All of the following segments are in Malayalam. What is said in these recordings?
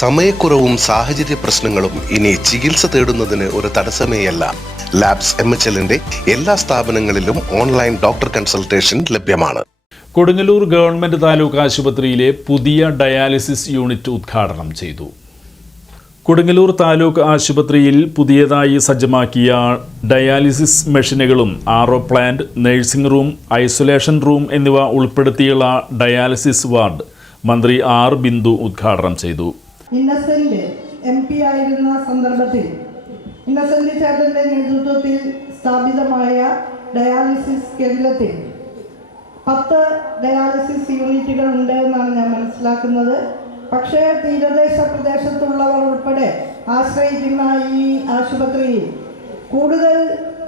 സമയക്കുറവും സാഹചര്യ പ്രശ്നങ്ങളും ഇനി ചികിത്സ തേടുന്നതിന് ഒരു തടസ്സമേയല്ല. ലാബ്സ് എം എച്ച് എല്ലിന്റെ എല്ലാ സ്ഥാപനങ്ങളിലും ഓൺലൈൻ ഡോക്ടർ കൺസൾട്ടേഷൻ ലഭ്യമാണ്. കൊടുങ്ങല്ലൂർ ഗവൺമെന്റ് താലൂക്ക് ആശുപത്രിയിലെ പുതിയ ഡയാലിസിസ് യൂണിറ്റ് ഉദ്ഘാടനം ചെയ്തു. കൊടുങ്ങല്ലൂർ താലൂക്ക് ആശുപത്രിയിൽ പുതിയതായി സജ്ജമാക്കിയ ഡയാലിസിസ് മെഷീനുകളും RO plant nursing room isolation room എന്നിവ ഉൾപ്പെടുത്തിയുള്ള ഡയാലിസിസ് വാർഡ് മന്ത്രി ആർ ബിന്ദു ഉദ്ഘാടനം ചെയ്തു. ഇന്നസെന്റ് എം പി ആയിരുന്ന സന്ദർഭത്തിൽ ഇന്നസെന്റ് ചേട്ടന്റെ നേതൃത്വത്തിൽ സ്ഥാപിതമായ ഡയാലിസിസ് കേന്ദ്രത്തിൽ പത്ത് ഡയാലിസിസ് യൂണിറ്റുകൾ ഉണ്ട് എന്നാണ് ഞാൻ മനസ്സിലാക്കുന്നത്. പക്ഷേ തീരദേശ പ്രദേശത്തുള്ളവർ ഉൾപ്പെടെ ആശ്രയിക്കുന്ന ഈ ആശുപത്രിയിൽ കൂടുതൽ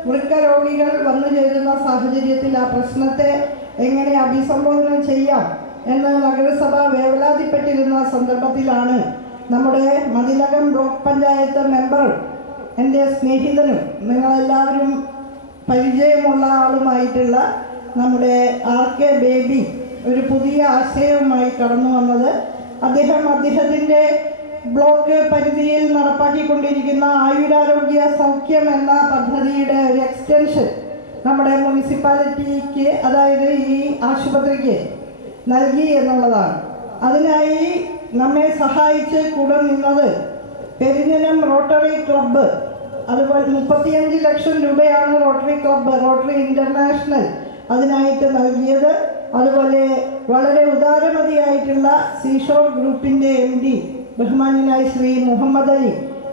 വൃക്ക രോഗികൾ വന്നു ചേരുന്ന സാഹചര്യത്തിൽ ആ പ്രശ്നത്തെ എങ്ങനെ അഭിസംബോധന ചെയ്യാം എന്ന് നഗരസഭ വേവലാതിപ്പെട്ടിരുന്ന സന്ദർഭത്തിലാണ് നമ്മുടെ മതിലകം ബ്ലോക്ക് പഞ്ചായത്ത് മെമ്പർ എന്റെ സ്നേഹിതനും നിങ്ങളെല്ലാവരും പരിചയമുള്ള ആളുമായിട്ടുള്ള നമ്മുടെ ആർ കെ ബേബി ഒരു പുതിയ ആശയവുമായി കടന്നു വന്നത്. അദ്ദേഹം അദ്ദേഹത്തിന്റെ ബ്ലോക്ക് പരിധിയിൽ നടപ്പാക്കിക്കൊണ്ടിരിക്കുന്ന ആയുരാരോഗ്യ സൗഖ്യം എന്ന പദ്ധതിയുടെ ഒരു എക്സ്റ്റൻഷൻ നമ്മുടെ മുനിസിപ്പാലിറ്റിക്ക് അതായത് ഈ ആശുപത്രിക്ക് നൽകി എന്നുള്ളതാണ്. അതിനായി നമ്മെ സഹായിച്ച് കൂടെ നിന്നത് പെരിഞ്ഞനം റോട്ടറി ക്ലബ്ബ് അതുപോലെ മുപ്പത്തിയഞ്ച് ലക്ഷം രൂപയാണ് റോട്ടറി ക്ലബ്ബ് റോട്ടറി ഇന്റർനാഷണൽ അതിനായിട്ട് നൽകിയത്. അതുപോലെ വളരെ ഉദാരമതിയായിട്ടുള്ള സീഷോർ ഗ്രൂപ്പിന്റെ എം ഡി ബഹുമാന്യനായ ശ്രീ മുഹമ്മദ് അലി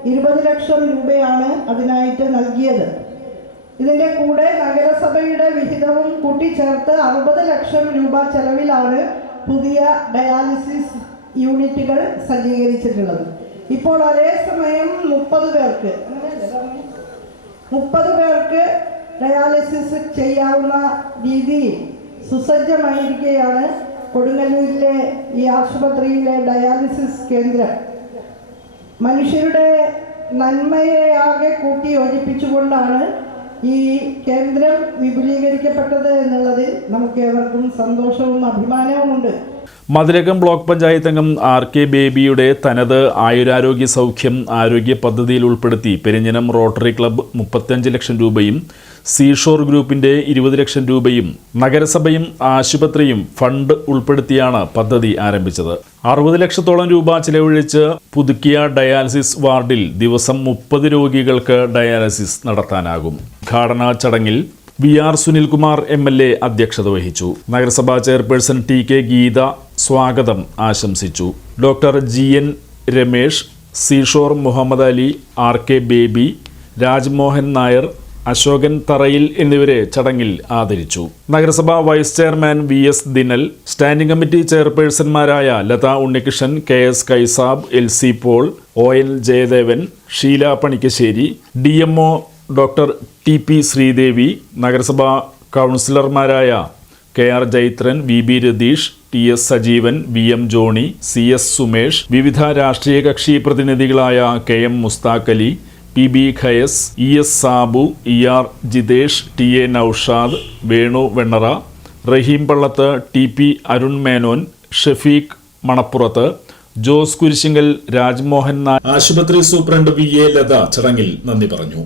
ഇരുപത് ലക്ഷം രൂപയാണ് അതിനായിട്ട് നൽകിയത്. ഇതിന്റെ കൂടെ നഗരസഭയുടെ വിഹിതവും കൂട്ടിച്ചേർത്ത് അറുപത് ലക്ഷം രൂപ ചെലവിലാണ് പുതിയ ഡയാലിസിസ് യൂണിറ്റുകൾ സജ്ജീകരിച്ചിട്ടുള്ളത്. ഇപ്പോൾ ഒരേ സമയം മുപ്പത് പേർക്ക് മുപ്പത് പേർക്ക് ഡയാലിസിസ് ചെയ്യാവുന്ന രീതിയിൽ സുസജ്ജമായിരിക്കുകയാണ്. കൊടുങ്ങല്ലൂരിലെ ഈ ആശുപത്രിയിലെ ഡയാലിസിസ് കേന്ദ്രം മനുഷ്യരുടെ നന്മയെ ആകെ കൂട്ടി യോജിപ്പിച്ചുകൊണ്ടാണ് ഈ കേന്ദ്രം വിപുലീകരിക്കപ്പെട്ടത് എന്നുള്ളതിൽ നമുക്ക് ഏവർക്കും സന്തോഷവും അഭിമാനവുമുണ്ട്. മതിലകം ബ്ലോക്ക് പഞ്ചായത്ത് അംഗം ആർ കെ ബേബിയുടെ തനത് ആയുരാരോഗ്യ സൗഖ്യം ആരോഗ്യ പദ്ധതിയിൽ ഉൾപ്പെടുത്തി പെരിഞ്ഞനം റോട്ടറി ക്ലബ്ബ് മുപ്പത്തഞ്ച് ലക്ഷം രൂപയും സീഷോർ ഗ്രൂപ്പിന്റെ ഇരുപത് ലക്ഷം രൂപയും നഗരസഭയും ആശുപത്രിയും ഫണ്ട് ഉൾപ്പെടുത്തിയാണ് പദ്ധതി ആരംഭിച്ചത്. അറുപത് ലക്ഷത്തോളം രൂപ ചിലവഴിച്ച് പുതുക്കിയ ഡയാലിസിസ് വാർഡിൽ ദിവസം മുപ്പത് രോഗികൾക്ക് ഡയാലിസിസ് നടത്താനാകും. ഉദ്ഘാടന ചടങ്ങിൽ V R Sunilkumar M L A അധ്യക്ഷത വഹിച്ചു. നഗരസഭാ ചെയർപേഴ്സൺ ടി കെ ഗീത സ്വാഗതം ആശംസിച്ചു. Doctor G N Ramesh Seashore Muhammad Ali R K Baby Rajmohan Nair Ashokan Tharayil എന്നിവരെ ചടങ്ങിൽ ആദരിച്ചു. നഗരസഭാ vice chairman V S Dinal standing committee ചെയർപേഴ്സൺമാരായ Latha Unnikrishnan K S Kaisab L C Paul O L Jayadevan Sheela Panikkassery D M O doctor T P Sreedevi നഗരസഭാ കൗൺസിലർമാരായ K R Jaithran V B Ratheesh T S Sajeevan V M Johny C S Sumesh വിവിധ രാഷ്ട്രീയ കക്ഷി പ്രതിനിധികളായ K M Musthaq Ali P B Khayas E S Sabu E R Jithesh T A Noushad Venu Vennara Raheem Pallath T P Arun Menon Shafeeq Manappurath Jose Kurishinkal Rajmohan Nair ആശുപത്രി സൂപ്രണ്ട് വി എ ലത ചടങ്ങിൽ നന്ദി പറഞ്ഞു.